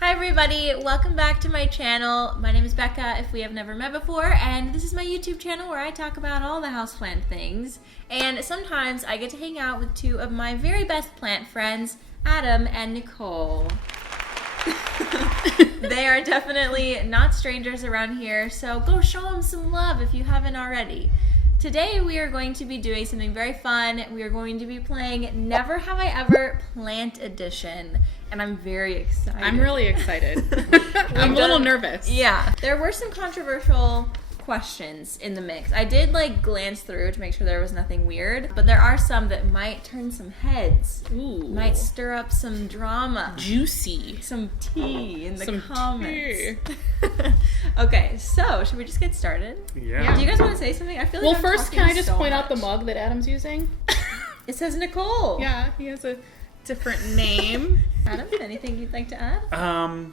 Hi everybody, welcome back to my channel. My name is Becca, if we have never met before, and this is my YouTube channel where I talk about all the houseplant things. And sometimes I get to hang out with two of my very best plant friends, Adam and Nicole. They are definitely not strangers around here, so go show them some love if you haven't already. Today we are going to be doing something very fun. We are going to be playing Never Have I Ever Plant Edition. And I'm very excited. I'm really excited. I'm a little nervous. Yeah. There were some controversial questions in the mix. I did glance through to make sure there was nothing weird, but there are some that might turn some heads. Ooh. Might stir up some drama. Juicy. Some tea in the some comments. Okay, so should we just get started? Yeah. Do you guys want to say something? I feel like Well, I'm first, talking can I just so point out the much. mug that Adam's using? It says Nicole. Yeah, he has a different name. Adam, anything you'd like to add?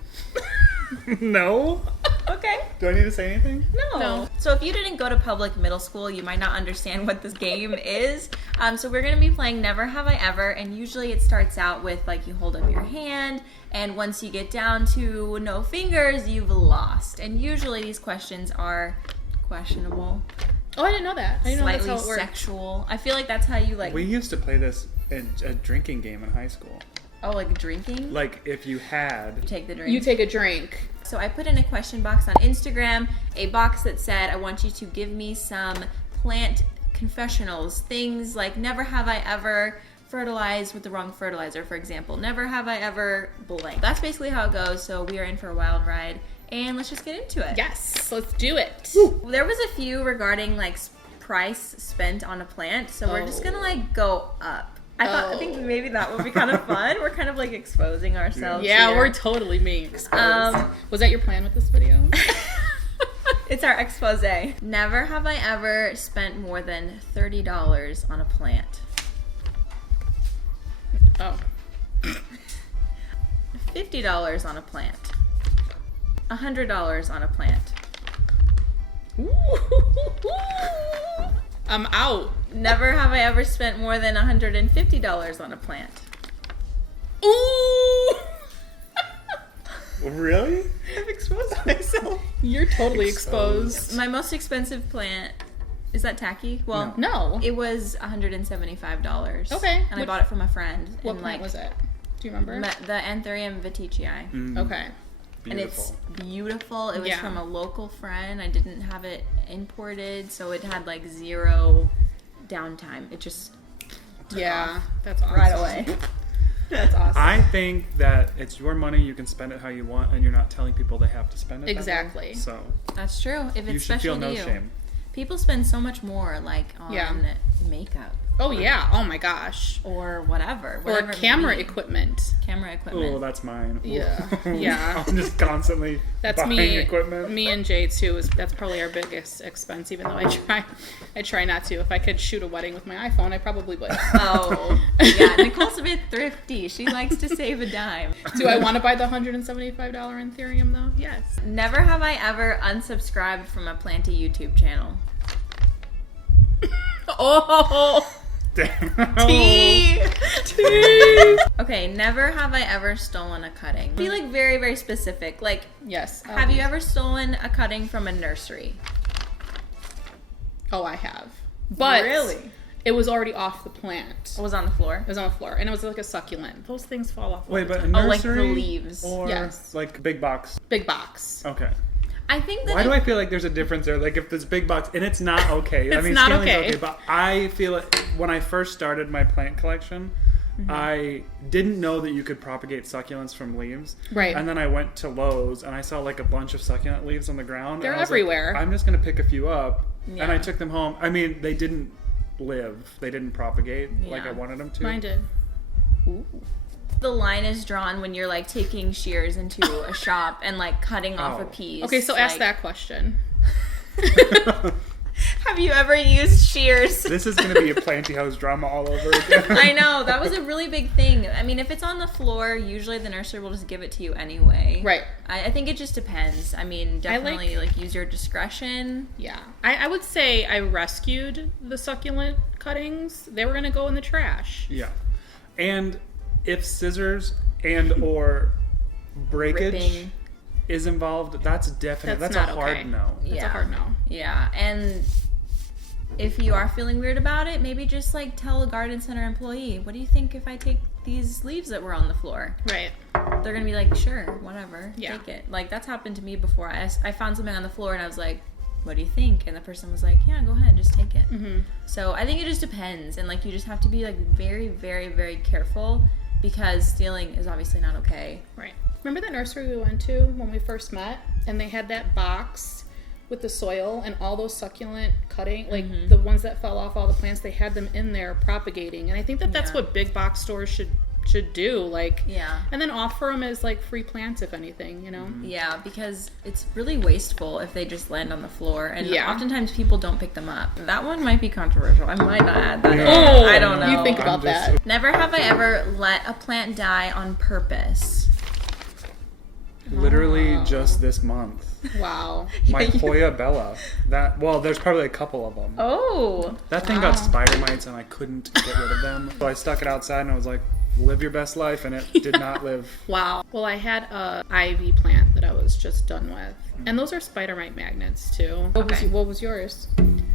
No. Okay. Do I need to say anything? No. So if you didn't go to public middle school, you might not understand what this game is. So we're going to be playing Never Have I Ever, and usually it starts out with you hold up your hand, and once you get down to no fingers, you've lost. And usually these questions are questionable. Oh, I didn't know that. I didn't know Slightly that's how it worked. sexual. I feel like that's how you We used to play this in a drinking game in high school. Oh, drinking? If you had... You take the drink. You take a drink. So I put in a question box on Instagram, a box that said, I want you to give me some plant confessionals, things like never have I ever fertilized with the wrong fertilizer, for example. Never have I ever blank. That's basically how it goes, so we are in for a wild ride, and let's just get into it. Yes, let's do it. Woo. There was a few regarding price spent on a plant, so we're just gonna go up. I think maybe that would be kind of fun. We're kind of exposing ourselves. Yeah, here. we're totally being exposed. Was that your plan with this video? It's our expose. Never have I ever spent more than $30 on a plant. Oh. $50 on a plant. $100 on a plant. I'm out. Never have I ever spent more than $150 on a plant. Ooh! Really? I've exposed myself. You're totally exposed. My most expensive plant, is that tacky? Well, No. it was $175. Okay. And I bought it from a friend. What and plant was it? Do you remember? The Anthurium viticii. Okay. And it's beautiful. It was Yeah. from a local friend. I didn't have it imported, so it had zero downtime. It just took off That's awesome. right away. That's awesome. I think that it's your money, you can spend it how you want, and you're not telling people they have to spend it Exactly. that way. So That's true. If you it's should special feel no to you. shame. People spend so much more on makeup Oh yeah. Oh my gosh. or whatever Or it may camera be. equipment. Camera equipment. Oh, that's mine. Yeah. Yeah. I'm just constantly That's buying me. equipment. Me and Jay too. That's probably our biggest expense. Even though I try not to. If I could shoot a wedding with my iPhone, I probably would. Oh, yeah. Nicole's a bit thrifty. She likes to save a dime. Do I want to buy the $175 Anthurium though? Yes. Never have I ever unsubscribed from a Planty YouTube channel. Oh. Tea! Tea. Okay, never have I ever stolen a cutting. Be very, very specific. Yes. Have you ever stolen a cutting from a nursery? Oh, I have. But Really? it was already off the plant. It was on the floor. It was on the floor, and it was like a succulent. Those things fall off. all Wait, the but a time. nursery? the leaves. Or Yes. big box? Big box. Okay. I think that Why do I feel like there's a difference there? If it's big box, and it's not okay. It's not scaling's okay. But I feel like when I first started my plant collection, I didn't know that you could propagate succulents from leaves. Right. And then I went to Lowe's and I saw a bunch of succulent leaves on the ground. They're and I was everywhere. I'm just going to pick a few up. Yeah. And I took them home. I mean, they didn't live. They didn't propagate like Yeah. I wanted them to. Mine did. Ooh. The line is drawn when you're taking shears into a shop and cutting off a Oh. piece. Okay, so ask that question. Have you ever used shears? This is going to be a planty house drama all over again. I know, that was a really big thing. I mean, if it's on the floor, usually the nursery will just give it to you anyway. Right. I think it just depends. I mean, definitely use your discretion. Yeah. I would say I rescued the succulent cuttings. They were going to go in the trash. Yeah. And if scissors and or breakage ripping. is involved, that's definitely That's that's a not hard okay. no. That's a hard no. Yeah, and if you are feeling weird about it, maybe just like tell a garden center employee, what do you think if I take these leaves that were on the floor? Right. They're gonna be like, sure, whatever, Yeah. take it. Like, that's happened to me before. I found something on the floor and I was like, what do you think? And the person was like, yeah, go ahead, just take it. Mm-hmm. So I think it just depends, and like you just have to be like very, very, very careful, because stealing is obviously not okay. Right. Remember that nursery we went to when we first met, and they had that box with the soil and all those succulent cutting, like the ones that fell off all the plants, they had them in there propagating. And I think that that's Yeah. what big box stores should do, like, Yeah. and then offer them as like free plants, if anything, you know. Yeah, because it's really wasteful if they just land on the floor, and Yeah. oftentimes people don't pick them up. That one might be controversial. I might not add that in. Oh, I don't know. You think about that. Never have I ever let a plant die on purpose. Literally just this month. Wow. My Hoya Bella. There's probably a couple of them. Oh. That thing got spider mites and I couldn't get rid of them. So I stuck it outside and I was like, live your best life, and it did not live. Wow. Well, I had a ivy plant that I was just done with. And those are spider mite magnets too. What was yours?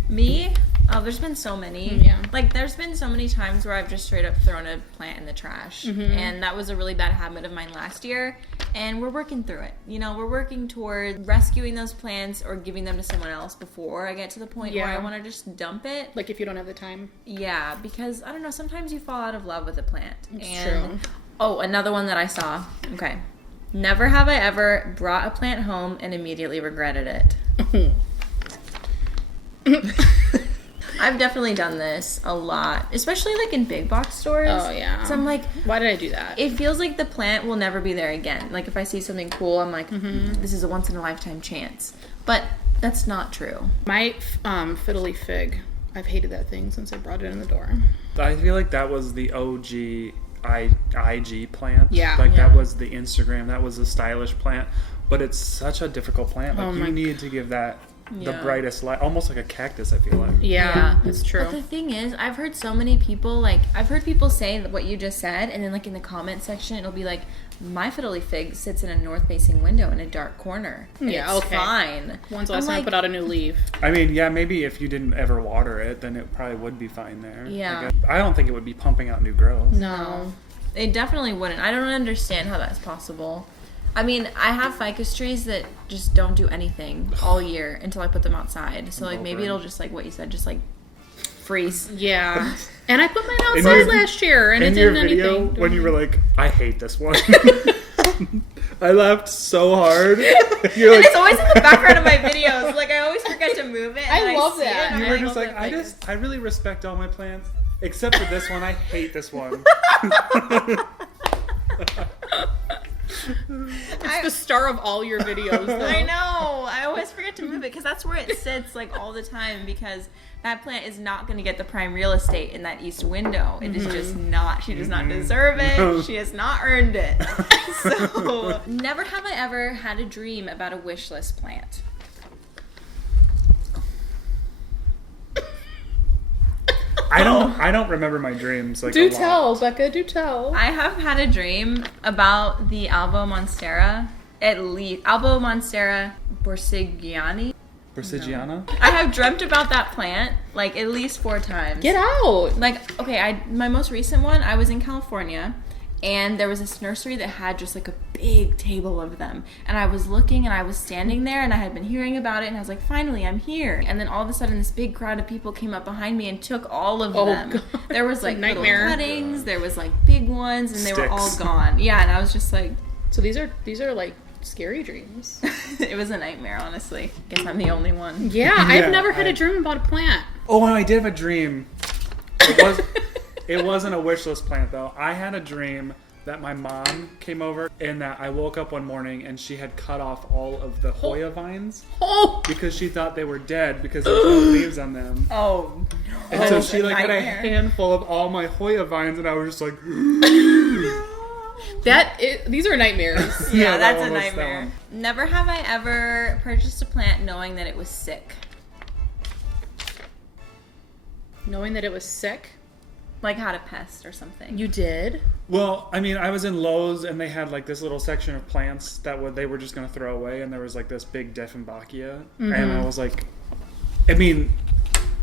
Me? Oh, there's been so many. Yeah. Like, there's been so many times where I've just straight up thrown a plant in the trash. And that was a really bad habit of mine last year. And we're working through it. You know, we're working toward rescuing those plants or giving them to someone else before I get to the point where Yeah. I want to just dump it. Like if you don't have the time. Yeah, because, I don't know, sometimes you fall out of love with a plant. It's true. Oh, another one that I saw. Okay. Never have I ever brought a plant home and immediately regretted it. I've definitely done this a lot, especially like in big box stores. Oh, yeah. So I'm like, Why did I do that? it feels like the plant will never be there again. Like if I see something cool, I'm like, this is a once in a lifetime chance. But that's not true. My fiddly fig. I've hated that thing since I brought it in the door. I feel like that was the OG IG plant. Yeah. Like Yeah. that was the Instagram. That was a stylish plant. But it's such a difficult plant. Like Oh you my need to give that the Yeah. brightest light. Almost like a cactus, I feel like. Yeah, it's true. But the thing is, I've heard so many people, like, I've heard people say what you just said, and then, like, in the comment section, it'll be like, my fiddly fig sits in a north-facing window in a dark corner. And Yeah, it's okay. fine. When's the I'm last time I like, put out a new leaf? I mean, yeah, maybe if you didn't ever water it, then it probably would be fine there. Yeah. I don't think it would be pumping out new growth. No. It definitely wouldn't. I don't understand how that's possible. I mean, I have ficus trees that just don't do anything all year until I put them outside. So, like, maybe it'll just, like what you said, just, like, freeze. Yeah. And I put mine In outside your- last year, and it In your didn't video, anything. when you were like, I hate this one. I laughed so hard. You're And like, it's always in the background of my videos. Like, I always forget to move it. I and love see it, that. and you I'm were like, just oh, like, the ficus. I really respect all my plants, except for this one. I hate this one. It's the star of all your videos, though. I know. I always forget to move it because that's where it sits like all the time, because that plant is not going to get the prime real estate in that east window. It is just not. She does not deserve it. No. She has not earned it. So, never have I ever had a dream about a wish list plant. I don't remember my dreams. Like, Do a lot. tell, Becca, do tell. I have had a dream about the Albo Monstera, at least Albo Monstera borsigiani. Brasigiana? I have dreamt about that plant like at least 4 times. Get out. Like, okay, my most recent one, I was in California, and there was this nursery that had just like a big table of them, and I was looking and I was standing there and I had been hearing about it, and I was like, finally I'm here. And then all of a sudden this big crowd of people came up behind me and took all of them. God. There was like little Nightmare. cuttings, there was like big ones, and they were all Sticks. gone. Yeah, and I was just like, So these are like scary dreams. it was a nightmare, honestly. Guess I'm the only one. Yeah, Yeah, I've never had a dream about a plant. Oh, and I did have a dream. It wasn't a wish list plant, though. I had a dream that my mom came over, and that I woke up one morning and she had cut off all of the Hoya vines Oh, because she thought they were dead because there's no leaves on them. Oh, And so Oh, she like had a nightmare. handful of all my Hoya vines, and I was just like, these are nightmares. yeah, Yeah, that's that a one was that nightmare. one. Never have I ever purchased a plant knowing that it was sick. Knowing that it was sick. Like how to pest or something. You did? Well, I mean, I was in Lowe's and they had like this little section of plants that they were just going to throw away, and there was like this big Dieffenbachia, and I was like, I mean,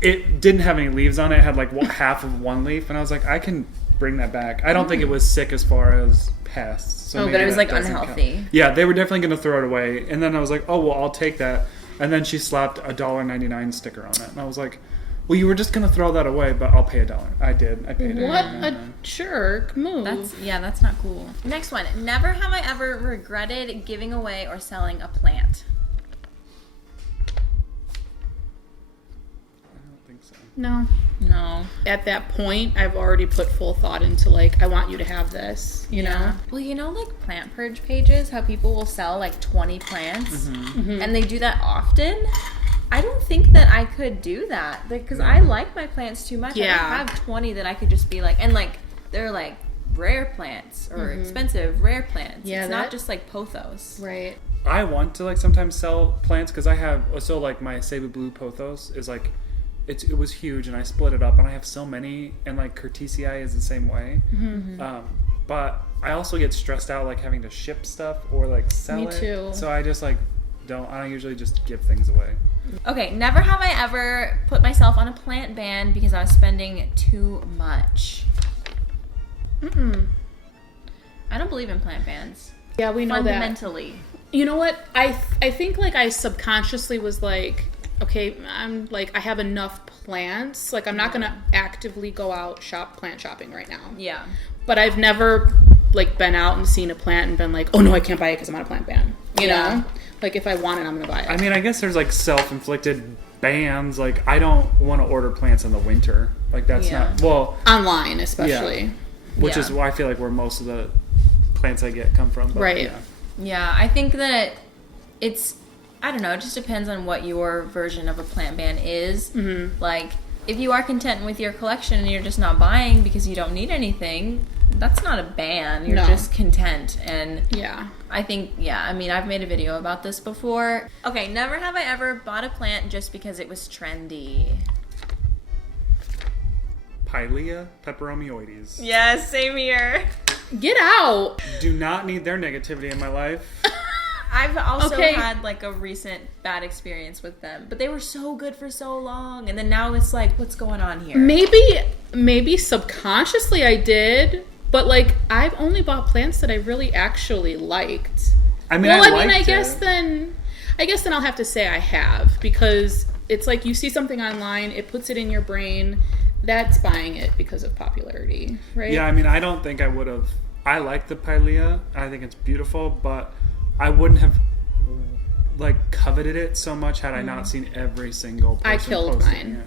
it didn't have any leaves on it. It had like half of one leaf, and I was like, I can bring that back. I don't think it was sick as far as pests. So but it was like doesn't unhealthy. count. Yeah, they were definitely going to throw it away, and then I was like, oh well, I'll take that. And then she slapped a $1.99 sticker on it, and I was like, well, you were just going to throw that away, but I'll pay $1. I did. I paid it. What a jerk move. That's not cool. Next one. Never have I ever regretted giving away or selling a plant. I don't think so. No. At that point, I've already put full thought into like, I want you to have this, you know? Well, you know, like plant purge pages, how people will sell like 20 plants, and they do that often. I don't think that I could do that because I like my plants too much. Yeah. I don't have 20 that I could just be like, and like they're like rare plants or expensive rare plants. Yeah, it's not just like pothos. Right. I want to like sometimes sell plants because I have like my Cebu Blue pothos is like it was huge, and I split it up, and I have so many, and like Curtisii is the same way. But I also get stressed out like having to ship stuff or like sell it. Me too. So I just like I usually just give things away. Okay, never have I ever put myself on a plant ban because I was spending too much. I don't believe in plant bans. Yeah, we know that. Fundamentally. You know what? I think like I subconsciously was like, okay, I'm like, I have enough plants. Like, I'm not going to actively go out plant shopping right now. Yeah. But I've never like been out and seen a plant and been like, oh no, I can't buy it because I'm on a plant ban. You know? Like, if I want it, I'm going to buy it. I mean, I guess there's like self-inflicted bans. Like, I don't want to order plants in the winter. Like, that's not, well. Online, especially. Yeah. Which is why I feel like where most of the plants I get come from. But, right. Yeah, I think that it's, I don't know, it just depends on what your version of a plant ban is. Like, if you are content with your collection and you're just not buying because you don't need anything, that's not a ban. You're just content. And I think, I mean, I've made a video about this before. Okay, never have I ever bought a plant just because it was trendy. Pilea peperomioides. Yeah, same here. Get out. Do not need their negativity in my life. I've also had like a recent bad experience with them, but they were so good for so long, and then now it's like, what's going on here? Maybe subconsciously I did, but like I've only bought plants that I really actually liked. I mean, I guess then I'll have to say I have, because it's like you see something online, it puts it in your brain. That's buying it because of popularity, right? Yeah, I mean, I don't think I would have. I like the Pilea. I think it's beautiful, but I wouldn't have like coveted it so much had I not seen every single person I killed posting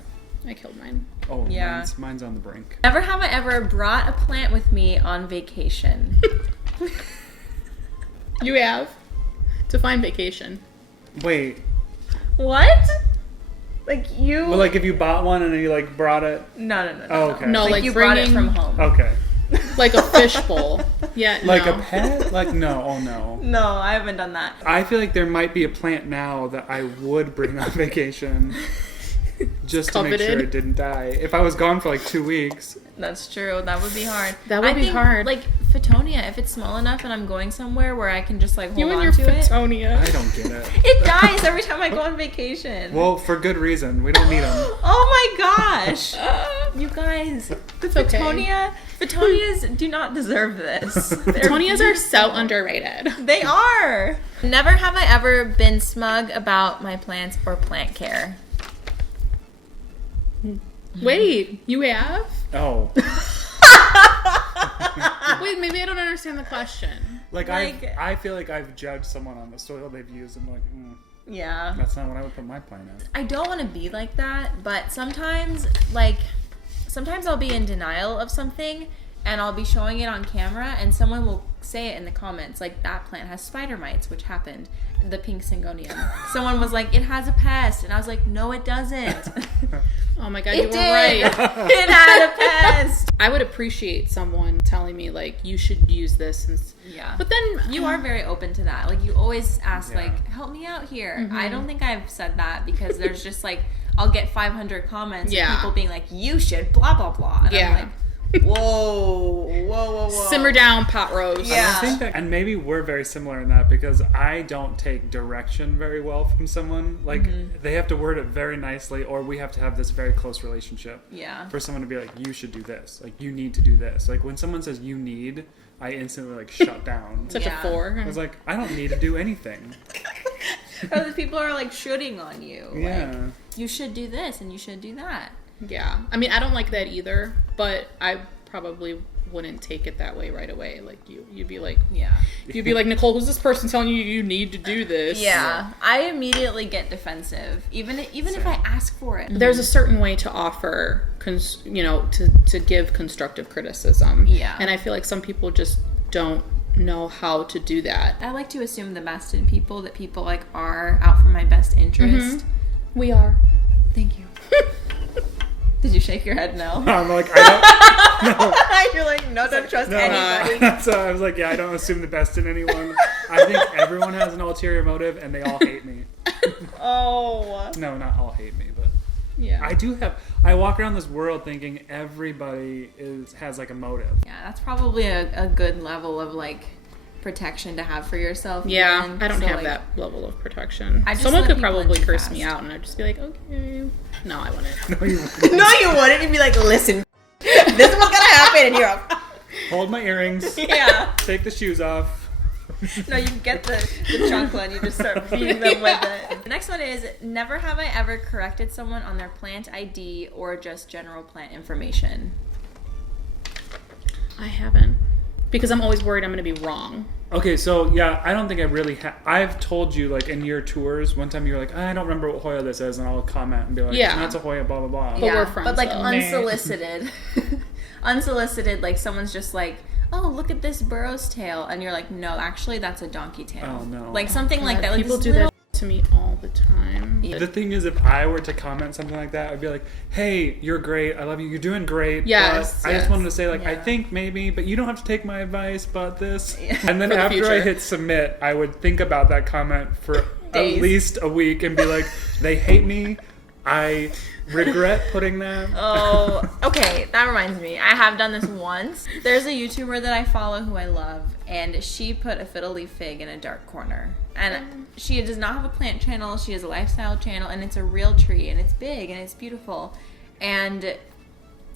mine. Oh, yeah. Mine's on the brink. Never have I ever brought a plant with me on vacation. You have. To find vacation. Wait. What? Like you? Well, like if you bought one and then you like brought it. No. Oh, okay. No, like you brought it bringing from home. Okay. Like a fishbowl. Yeah. Like no. a pet? Like no. Oh no. No, I haven't done that. I feel like there might be a plant now that I would bring on vacation. Just to make sure it didn't die. If I was gone for like 2 weeks. That's true. That would be hard. I think, hard. Like Fittonia, if it's small enough and I'm going somewhere where I can just like hold you and on your to Fittonia. I don't get it. It dies every time I go on vacation. Well, for good reason. We don't need them. Oh my gosh. You guys, the Fittonias do not deserve this. Fittonias are so underrated. They are. Never have I ever been smug about my plants or plant care. Wait, you have? Oh. Wait, maybe I don't understand the question. I feel like I've judged someone on the soil they've used. I'm like, yeah. That's not what I would put my plant in. I don't want to be like that, but sometimes I'll be in denial of something and I'll be showing it on camera and someone will say it in the comments, like, that plant has spider mites, which happened. The pink syngonium. Someone was like, it has a pest. And I was like, no, it doesn't. Oh my God, you were right. It had a pest. I would appreciate someone telling me, like, you should use this. Yeah. But then you are very open to that. Like, you always ask, like, help me out here. Mm-hmm. I don't think I've said that because there's just, like, I'll get 500 comments of people being like, you should blah, blah, blah. And I'm like, Whoa. Simmer down, pot roast. Yeah. I think that, and maybe we're very similar in that because I don't take direction very well from someone. Like they have to word it very nicely, or we have to have this very close relationship. Yeah. For someone to be like, you should do this. Like you need to do this. Like when someone says you need, I instantly like shut down. Such a 4. I was like, I don't need to do anything. Or the people are like shooting on you. Yeah. Like, you should do this and you should do that. Yeah. I mean, I don't like that either, but I probably wouldn't take it that way right away. Like you'd be like, Yeah. you'd be like, Nicole, who's this person telling you you need to do this? Yeah. I immediately get defensive, even if I ask for it. There's a certain way to offer, to give constructive criticism. Yeah. And I feel like some people just don't know how to do that. I like to assume the best in people, that people like are out for my best interest. We are. Thank you. Did you shake your head no? I'm like, I don't. No. You're like, no, don't trust No, anybody. so I was like, yeah, I don't assume the best in anyone. I think everyone has an ulterior motive, and they all hate me. Oh. No, not all hate me, but Yeah. I walk around this world thinking everybody has like a motive. Yeah, that's probably a good level of like protection to have for yourself. Yeah, even. I don't So, have like, that level of protection. I just Someone let could people probably in curse fast. me out, and I'd just be like, okay. No, I wouldn't. No, you wouldn't. No, you wouldn't. You'd be like, listen, this is what's gonna happen, and you're like, Hold my earrings. yeah. Take the shoes off. No, you get the chocolate and you just start feeding them with it. The next one is, never have I ever corrected someone on their plant ID or just general plant information. I haven't. Because I'm always worried I'm going to be wrong. Okay, so yeah, I don't think I really I've told you like in your tours, one time you were like, I don't remember what Hoya this is, and I'll comment and be like, Yeah. that's a Hoya, blah, blah, blah. But we're friends, But like though. unsolicited. Unsolicited, like someone's just like, oh, look at this burro's tail. And you're like, no, actually that's a donkey tail. Oh, no. Like something like that. Like People this do little- that to me all the time. The thing is, if I were to comment something like that, I'd be like, hey, you're great. I love you. You're doing great. Yes, But I just yes. wanted to say, like, I Yeah. think maybe, but you don't have to take my advice, but this. Yeah. And then For the after I future. hit submit, I would think about that comment for Days. at least a week and be like, they hate me. I regret putting that. Oh, okay. That reminds me. I have done this once. There's a YouTuber that I follow who I love, and she put a fiddle leaf fig in a dark corner. And she does not have a plant channel. She has a lifestyle channel, and it's a real tree, and it's big, and it's beautiful. And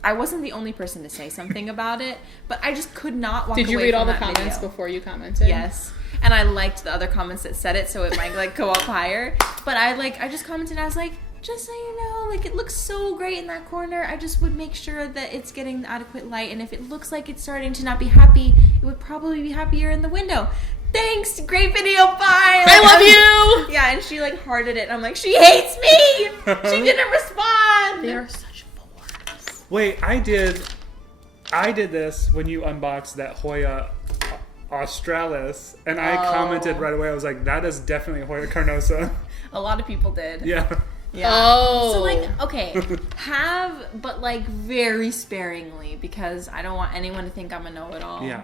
I wasn't the only person to say something about it, but I just could not walk away Did you read all from the that comments video. before you commented? Yes. And I liked the other comments that said it, so it might like go up higher. But I just commented, I was like, just so you know, like it looks so great in that corner. I just would make sure that it's getting the adequate light, and if it looks like it's starting to not be happy, it would probably be happier in the window. Thanks, great video, bye. I love you! Yeah, and she like hearted it, and I'm like, she hates me. She didn't respond. They are such bores. Wait, I did this when you unboxed that Hoya Australis, and I commented right away. I was like, that is definitely Hoya carnosa. A lot of people did. Yeah. Yeah. Oh. So like, okay, but like very sparingly, because I don't want anyone to think I'm a know-it-all. Yeah.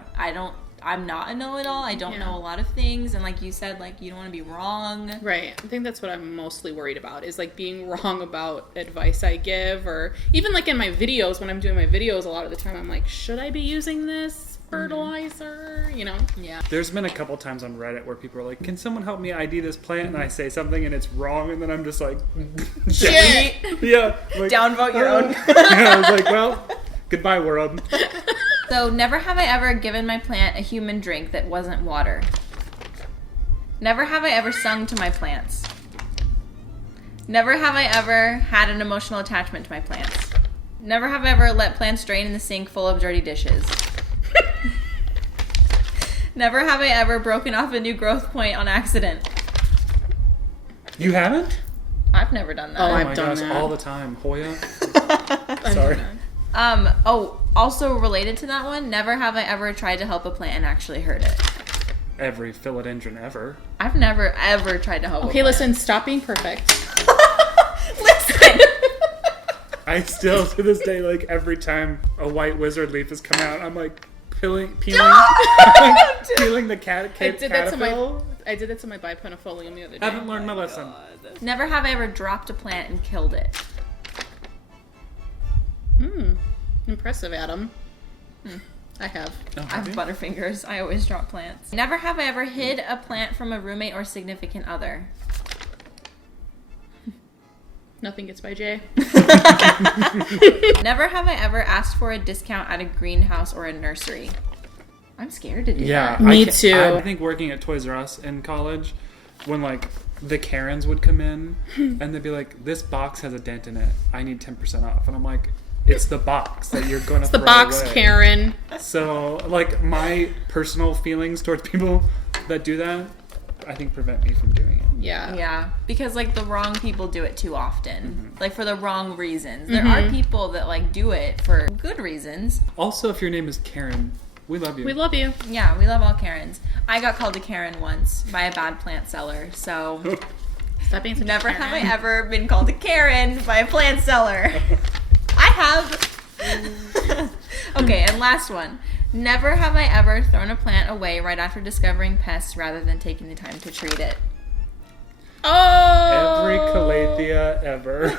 I'm not a know-it-all. I don't know a lot of things, and like you said, like you don't want to be wrong. Right. I think that's what I'm mostly worried about, is like being wrong about advice I give, or even like in my videos, when I'm doing my videos, a lot of the time I'm like, should I be using this fertilizer? You know? Yeah. There's been a couple times on Reddit where people are like, can someone help me ID this plant? And I say something and it's wrong, and then I'm just like, Shit. yeah. Like, Downvote your own. Yeah, I was like, well, goodbye, world. So never have I ever given my plant a human drink that wasn't water. Never have I ever sung to my plants. Never have I ever had an emotional attachment to my plants. Never have I ever let plants drain in the sink full of dirty dishes. Never have I ever broken off a new growth point on accident. You haven't? I've never done that. Oh, Oh I've my done gosh, that. all the time. Hoya. Sorry. Also related to that one, never have I ever tried to help a plant and actually hurt it. Every philodendron ever. I've never ever tried to help a Okay, plant. listen, stop being perfect. Listen! I still, to this day, like every time a white wizard leaf has come out, I'm like peeling the I did that to caterpillar. I did that to my bipennifolium the other day. Haven't learned my lesson. Never have I ever dropped a plant and killed it. Impressive, Adam. I have. Oh, I have butterfingers. I always drop plants. Never have I ever hid a plant from a roommate or significant other. Nothing gets by Jay. Never have I ever asked for a discount at a greenhouse or a nursery. I'm scared to do Yeah, that. Me too. I think working at Toys R Us in college, when like the Karens would come in and they'd be like, "This box has a dent in it. I need 10% off," and I'm like, "It's the box that you're gonna It's throw the box, away." Karen. So like my personal feelings towards people that do that, I think prevent me from doing it. Yeah. Yeah, because like the wrong people do it too often, like for the wrong reasons. There are people that like do it for good reasons. Also, if your name is Karen, we love you. We love you. Yeah, we love all Karens. I got called a Karen once by a bad plant seller, so Stop being such a never Karen. have I ever been called a Karen by a plant seller. I have. Okay, and last one. Never have I ever thrown a plant away right after discovering pests rather than taking the time to treat it. Oh. Every calathea ever.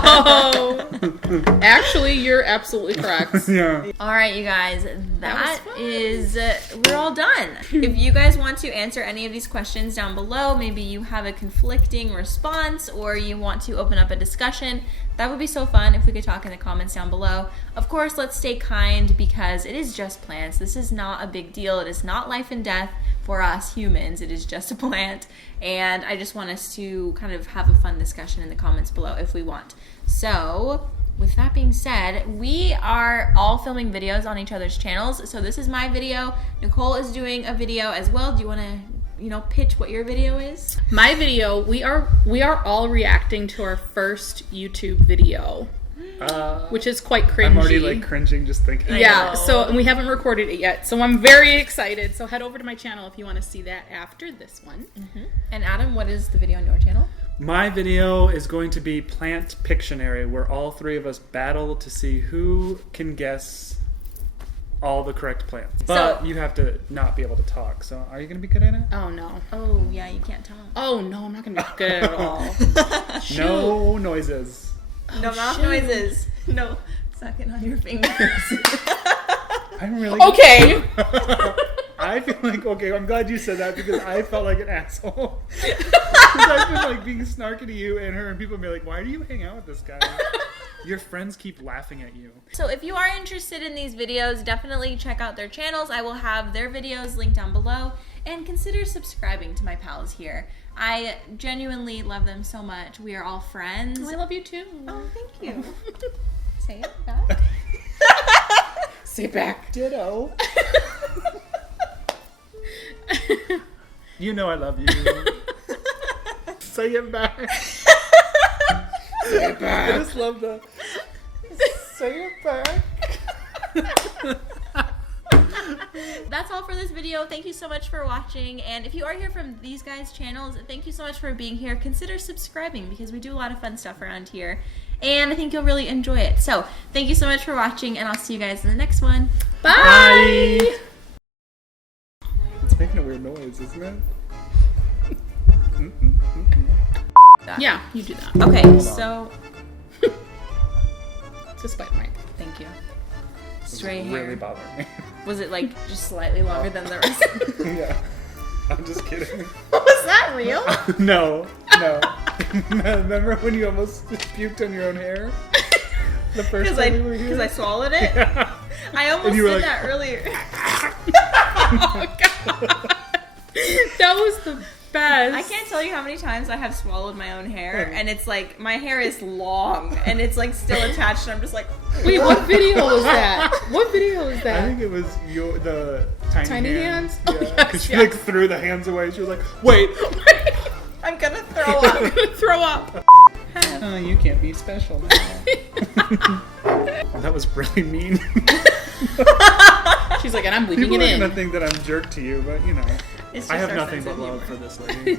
Oh. Actually, you're absolutely correct. Yeah. All right, you guys, that was fun. is, we're all done. If you guys want to answer any of these questions down below, maybe you have a conflicting response or you want to open up a discussion, that would be so fun if we could talk in the comments down below. Of course, let's stay kind because it is just plants. This is not a big deal. It is not life and death for us humans. It is just a plant. And I just want us to kind of have a fun discussion in the comments below if we want. So, with that being said, we are all filming videos on each other's channels. So this is my video. Nicole is doing a video as well. Do you want to, pitch what your video is? My video, we are all reacting to our first YouTube video, which is quite cringy. I'm already like cringing just thinking. I Yeah, know. so and we haven't recorded it yet, so I'm very excited. So head over to my channel if you want to see that after this one. And Adam, what is the video on your channel? My video is going to be Plant Pictionary, where all three of us battle to see who can guess all the correct plants. But you have to not be able to talk. So are you going to be good at it? Oh no. Oh, yeah, you can't talk. Oh no, I'm not gonna be good at all. No noises. No mouth shoot. noises. No sucking on your fingers. I'm really Okay. I feel like, okay, I'm glad you said that because I felt like an asshole. Because I've been like being snarky to you and her, and people be like, "Why do you hang out with this guy?" Your friends keep laughing at you. So if you are interested in these videos, definitely check out their channels. I will have their videos linked down below. And consider subscribing to my pals here. I genuinely love them so much. We are all friends. I love you too. Oh, thank you. Say it back. Say back. Ditto. You know I love you. Say it back. Say back. I just love the say it back. That's all for this video. Thank you so much for watching. And if you are here from these guys' channels, thank you so much for being here. Consider subscribing because we do a lot of fun stuff around here. And I think you'll really enjoy it. So thank you so much for watching, and I'll see you guys in the next one. Bye. Bye. It's making a weird noise, isn't it? Yeah, you do that. Okay, so It's a spider mic. thank you. It's Straight really hair. bothering me. Was it like just slightly longer than the rest? Yeah. I'm just kidding. Was that real? No. Remember when you almost puked on your own hair? The first time we were here? Because I swallowed it? Yeah. I almost And you were did like- that earlier. Oh god. That was the best. I can't tell you how many times I have swallowed my own hair, and it's like my hair is long and it's like still attached, and I'm just like, Wait, what video was that? What video was I that? think it was the tiny hands? Yeah, Oh, yes, because she yes. like threw the hands away. She was like, "Wait, I'm gonna throw I'm up. gonna throw up. you can't be special now." That was really mean. She's like, and I'm leaving People it are in. gonna think that I'm a jerk to you, but you know, It's I just have our nothing sense but of love humor. for this lady.